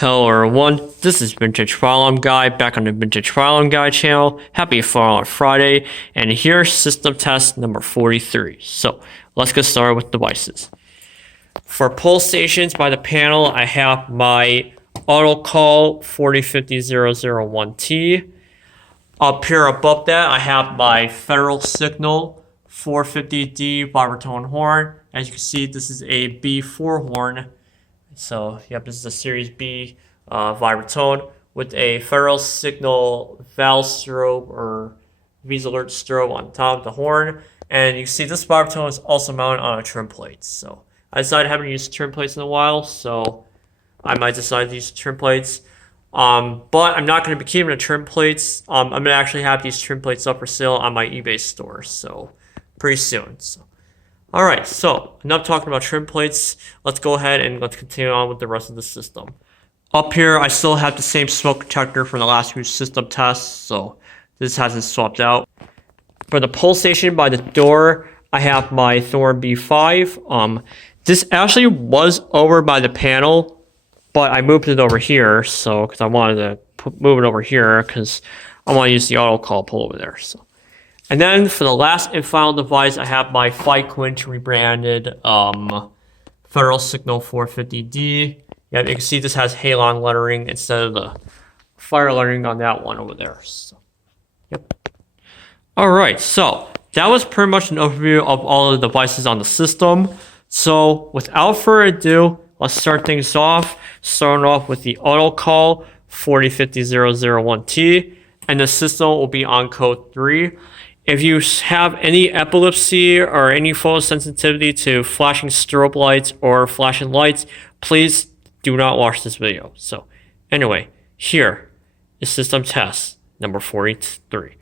Hello everyone, this is Vintage Firearm Guy back on the Vintage Firearm Guy channel. Happy Firearm Friday, and here's system test number 43. So let's get started with devices. For pull stations by the panel, I have my Autocall 4050001T. Up here above that, I have my Federal Signal 450D vibraton horn. As you can see, this is a B4 horn. So, yep, this is a Series B vibraton with a Federal Signal valve strobe or V-alert strobe on top of the horn. And you can see this vibraton is also mounted on a trim plate. So, I decided I haven't used trim plates in a while, so I might decide to use trim plates. But I'm not going to be keeping the trim plates. I'm going to actually have these trim plates up for sale on my eBay store, so pretty soon. So. Alright, so enough talking about trim plates. Let's go ahead and let's continue on with the rest of the system. Up here, I still have the same smoke detector from the last few system tests, so this hasn't swapped out. For the pull station by the door, I have my Thorn B5. This actually was over by the panel, but I moved it over here, so because I wanted to move it over here because I want to use the Autocall pull over there. So. And then for the last and final device, I have my 5-quinch rebranded Federal Signal 450D. Yeah, you can see this has Halon lettering instead of the fire lettering on that one over there. So, yep. All right, so that was pretty much an overview of all of the devices on the system. So without further ado, let's start things off. Starting off with the Autocall 4050001T, and the system will be on code 3. If you have any epilepsy or any photosensitivity to flashing strobe lights or flashing lights, please do not watch this video. So anyway, here is system test number 43.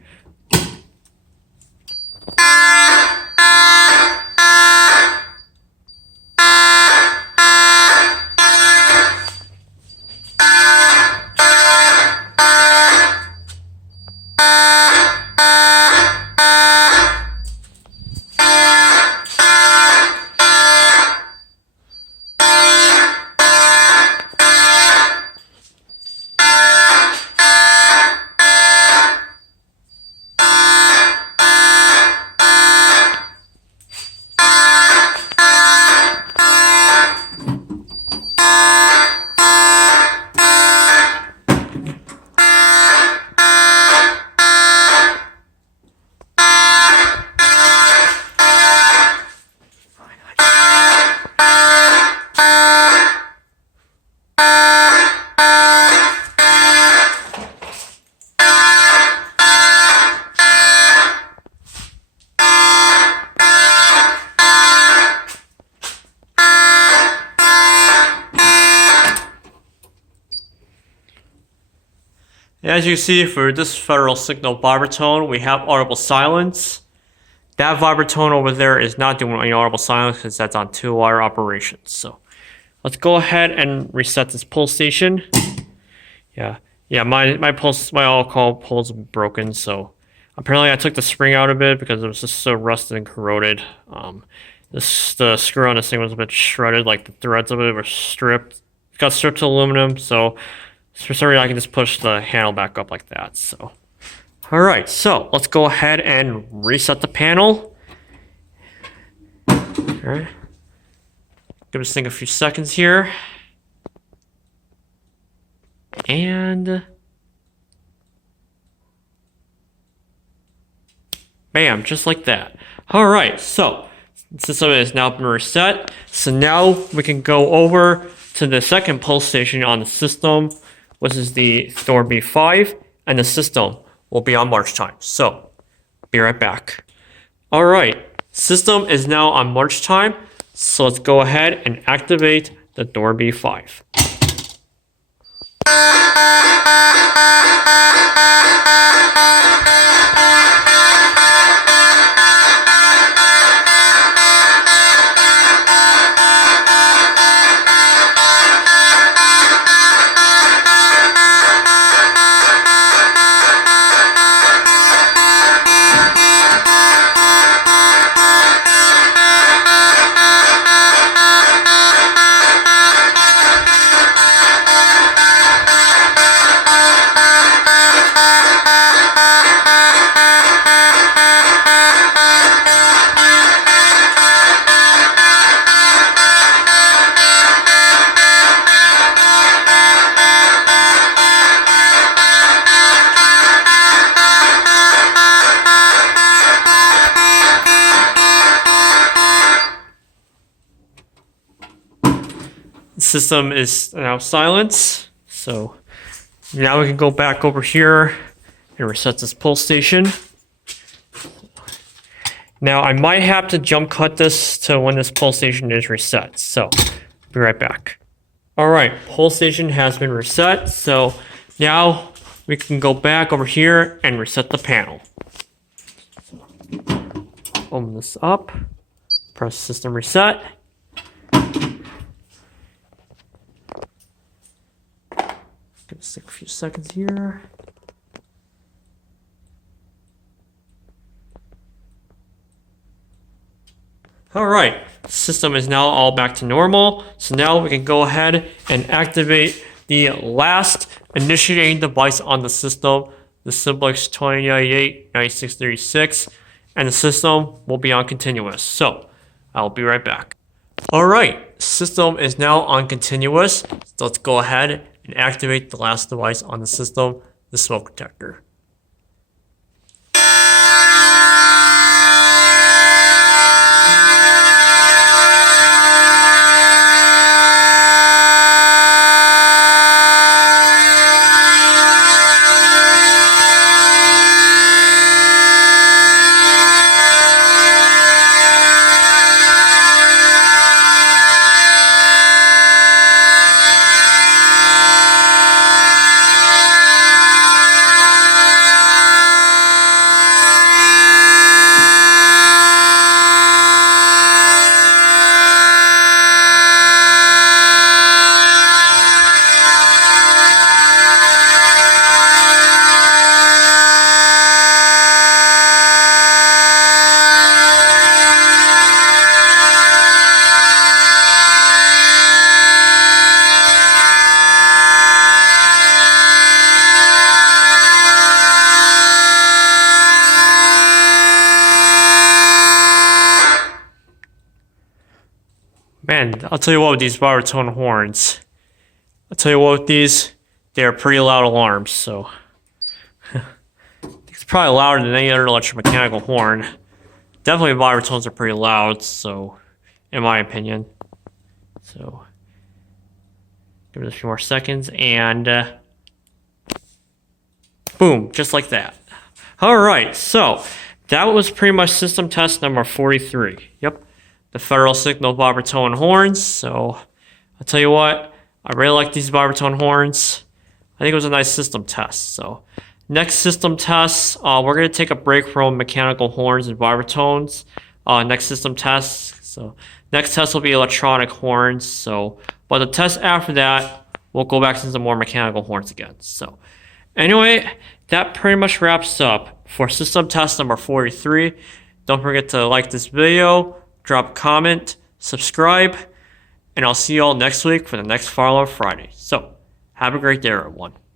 As you see, for this Federal Signal vibraton, we have audible silence. That vibraton over there is not doing any audible silence because that's on 2-wire operations. So let's go ahead and reset this pull station. Yeah, my Autocall pulls broken, so apparently I took the spring out of it because it was just so rusted and corroded. The screw on this thing was a bit shredded, like the threads of it were stripped. It got stripped to aluminum, so for some reason I can just push the handle back up like that. So, all right, so let's go ahead and reset the panel. All right, give this thing a few seconds here, and bam, just like that. All right, so the system has now been reset. So now we can go over to the second pull station on the system, which is the Thorn B5, and the system will be on march time. So, be right back. All right, system is now on march time, so let's go ahead and activate the Thorn B5. The system is now silent. So now we can go back over here and reset this pull station. Now I might have to jump cut this to when this pull station is reset. So be right back. All right, pull station has been reset. So now we can go back over here and reset the panel. Open this up, press system reset. Give us a few seconds here. All right, system is now all back to normal. So now we can go ahead and activate the last initiating device on the system, the simplex 2098-9636, and the system will be on continuous. So I'll be right back. All right, system is now on continuous. So let's go ahead and activate the last device on the system, the smoke detector. Man, I'll tell you what with these baritone horns. I'll tell you what with these, they're pretty loud alarms, so. It's probably louder than any other electromechanical horn. Definitely baritones are pretty loud, so, in my opinion. So, give it a few more seconds, and boom, just like that. Alright, so, that was pretty much system test number 43. Yep. The Federal Signal baritone horns. So I'll tell you what, I really like these baritone horns. I think it was a nice system test. So next system test, we're going to take a break from mechanical horns and baritones. Next system test. So next test will be electronic horns. So, but the test after that, we'll go back to some more mechanical horns again. So anyway, that pretty much wraps up for system test number 43. Don't forget to like this video, drop a comment, subscribe, and I'll see you all next week for the next Follow Up Friday. So, have a great day, everyone.